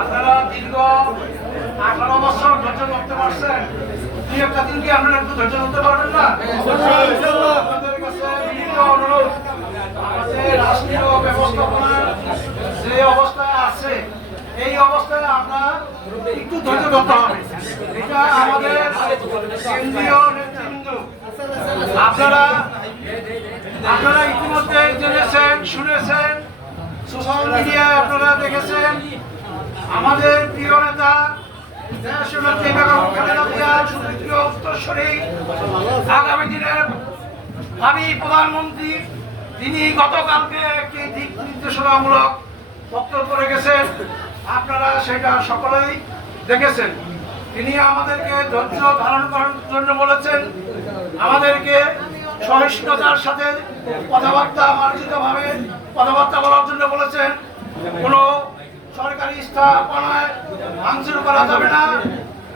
আপনারা দীর্ঘ আঠারো বছর ধৈর্য ধরতে পারছেন। দুই একটা দিন কি আপনারা একটু ধৈর্য ধরতে পারবেন না? অনুরোধ আমাদের রাষ্ট্রীয় ব্যবস্থাপনার যে অবস্থায় আছে এই অবস্থায় আমরা একটু ধৈর্য ধরতে হবে। এটা আমাদের কেন্দ্রীয় নেতৃবৃন্দ। আপনারা আপনারা ইতিমধ্যে জেনেছেন শুনেছেন সোশ্যাল মিডিয়ায় আপনারা দেখেছেন আমাদের প্রিয় নেতা প্রধানমন্ত্রী, তিনি গতকালকে একটি দিক নির্দেশনামূলক বক্তব্য রেখেছেন। আপনারা সেটা সকলেই দেখেছেন। তিনি আমাদেরকে ধৈর্য ধারণ করার জন্য বলেছেন, আমাদেরকে সহিষ্ণুতার সাথে কথাবার্তা মার্জিতভাবে কথাবার্তা বলার জন্য বলেছেন। কোনো সরকারি স্থাপনায় ভাঙচুর করা যাবে না,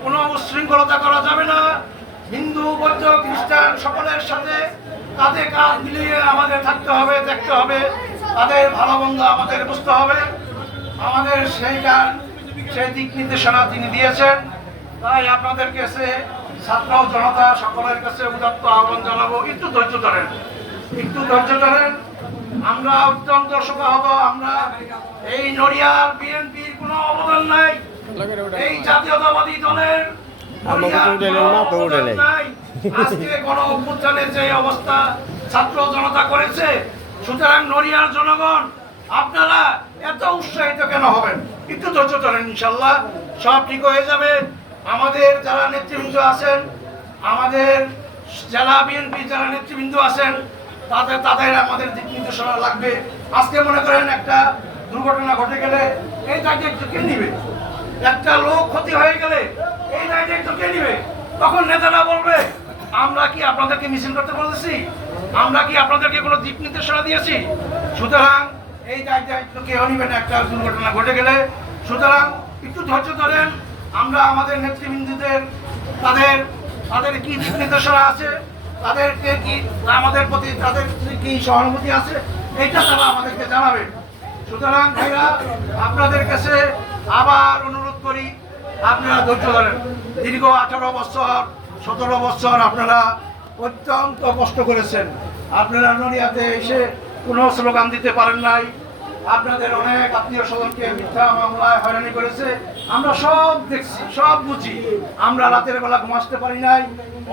কোনো উশৃঙ্খলতা করা যাবে না। হিন্দু, বৌদ্ধ, খ্রিস্টান সকলের সাথে কাঁধে কাঁধ মিলিয়ে আমাদের থাকতে হবে, দেখতে হবে। তাদের ভালো মন্দ আমাদের বুঝতে হবে। আমাদের সেইটার সেই দিক নির্দেশনা তিনি দিয়েছেন। তাই আপনাদের কাছে ছাত্র জনতা সকলের কাছে উদাত্ত আহ্বান জানাব। একটু ধৈর্য ধরেন, একটু ধৈর্য ধরেন। আমরা অত্যন্ত শোকাহত আমরা এই নড়িয়ার বিএনপির কোনো অবদান নাই। এই জাতীয়তাবাদী দলের। আজকে গণ অভ্যুত্থানের যে অবস্থা ছাত্র জনতা করেছে সুতরাং নড়িয়ার জনগণ আপনারা এত উৎসাহিত কেন হবেন? একটু ধৈর্য ধরেন ইনশাল্লাহ সব ঠিক হয়ে যাবে। আমাদের যারা নেতৃবৃন্দ আছেন আমাদের জেলা বিএনপি যারা নেতৃবৃন্দ আছেন তাদের তাদের আমাদের দিক নির্দেশনা লাগবে। আজকে মনে করেন একটা দুর্ঘটনা ঘটে গেলে এই দায়িত্ব কে নিবে? একটা লোক ক্ষতি হয়ে গেলে এই দায়িত্ব কে নিবে? তখন নেতারা বলবে, আমরা কি আপনাদেরকে মিছিল করতে বলেছি? আমরা কি আপনাদেরকে কোনো দিক নির্দেশনা দিয়েছি? সুতরাং এই দায়িত্ব কেউ নিবে না একটা দুর্ঘটনা ঘটে গেলে। সুতরাং একটু ধৈর্য ধরেন, আমরা আমাদের নেতৃবৃন্দদের তাদের তাদের কি দিক নির্দেশনা আছে? তাদেরকে কি, আমাদের প্রতি তাদের কি সহানুভূতি আছে? এটা তারা আমাদেরকে জানাবে সুতরাং ভাইরা, আপনাদের কাছে আবার অনুরোধ করি, আপনারা ধৈর্য ধরেন। দীর্ঘ আঠারো বছর, সতেরো বছর আপনারা অত্যন্ত কষ্ট করেছেন। আপনারা নড়িয়াতে এসে কোনো স্লোগান দিতে পারেন নাই। আপনাদের অনেক আত্মীয় স্বজনকে মিথ্যা মামলায় হয়রানি করেছে। আমরা সব দেখছি, সব বুঝি। আমরা রাতের বেলা ঘুমাসতে পারি নাই,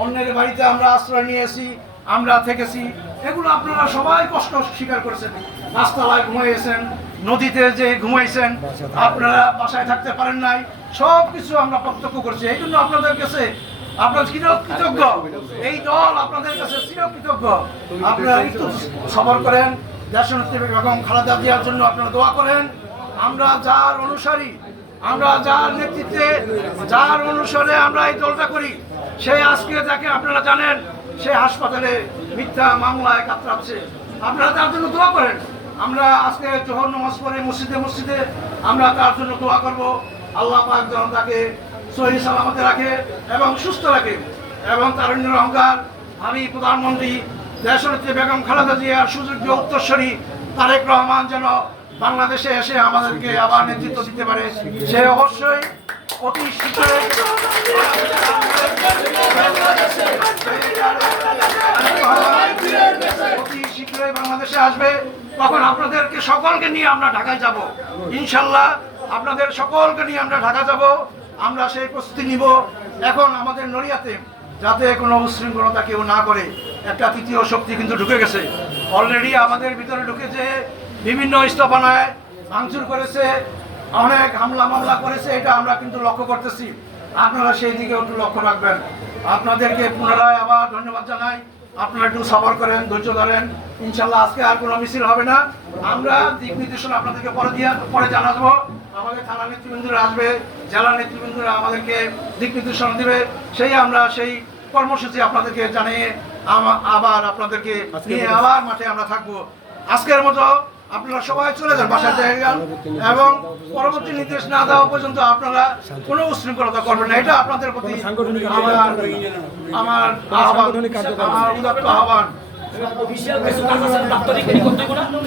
অন্যের বাড়িতে আমরা আশ্রয় নিয়েছি, আমরা থেকেছি। এগুলো আপনারা সবাই কষ্ট স্বীকার করেছেন। রাস্তায় ঘুমাইয়েছেন নদীতে যে ঘুমাইছেন, আপনারা বাসায় থাকতে পারেন নাই সব কিছু আমরা প্রত্যক্ষ করছি। এই জন্য আপনাদের কাছে এই দল আপনাদের কাছে চির কৃতজ্ঞ আপনারা করেন। জন্য আপনারা দোয়া করেন। আমরা যার অনুসারী আমরা যার নেতৃত্বে, যার অনুসরণে আমরা এই দলটা করি সেই আজকে যাকে আপনারা জানেন, সে হাসপাতালে মিথ্যা মামলায় কাতরাচ্ছে। আপনারা তার জন্য দোয়া করেন। আমরা আজকে জোহর নামাজ পড়ে মসজিদে মসজিদে আমরা তার জন্য দোয়া করব। আল্লাহ পাক যেন তাকে সহি সালামতে রাখে এবং সুস্থ রাখে। এবং তারুণ্যের অহংকার, আমি প্রধানমন্ত্রী, দেশনেত্রী বেগম খালেদা জিয়ার সুযোগ্য উত্তরস্বরী তারেক রহমান যেন বাংলাদেশে এসে আমাদেরকে আবার নেতৃত্ব দিতে পারে, সে অবশ্যই অতি শীঘ্রই বাংলাদেশে আসবে। তখন আপনাদেরকে সকলকে নিয়ে আমরা ঢাকায় যাব। ইনশাল্লাহ আপনাদের সকলকে নিয়ে আমরা ঢাকা যাব। আমরা সেই প্রস্তুতি নিব। এখন আমাদের নড়িয়াতে, যাতে কোনো উশৃঙ্খলতা কেউ না করে, একটা তৃতীয় শক্তি কিন্তু ঢুকে গেছে। অলরেডি আমাদের ভিতরে ঢুকেছে বিভিন্ন স্থাপনায় ভাঙচুর করেছে অনেক হামলা মামলা করেছে এটা আমরা কিন্তু লক্ষ্য করতেছি। আপনারা সেই দিকে একটু লক্ষ্য রাখবেন। আপনাদেরকে পুনরায় আবার ধন্যবাদ জানাই। আপনারা একটু সবর করেন ধৈর্য ধরেন। ইনশাল্লাহ আজকে আর কোনো মিছিল হবে না। আমরা দিক নির্দেশনা আপনাদেরকে পরে দিয়ে পরে জানাব। আমাদের থানা নেতৃবৃন্দরা আসবে জেলা নেতৃবৃন্দরা আমাদেরকে দিক নির্দেশনা দিবে। সেই আমরা সেই কর্মসূচি আপনাদেরকে জানিয়ে আবার আপনাদেরকে নিয়ে আবার মাঠে আমরা থাকব। আজকের মতো আপনারা সবাই চলে যান বাসায় চলে যান এবং পরবর্তী নির্দেশ না দেওয়া পর্যন্ত আপনারা কোনো উশৃঙ্খলতা করবেন না। এটা আপনাদের প্রতি আমার আমার আহ্বান। আমার উদাত্ত আহ্বান।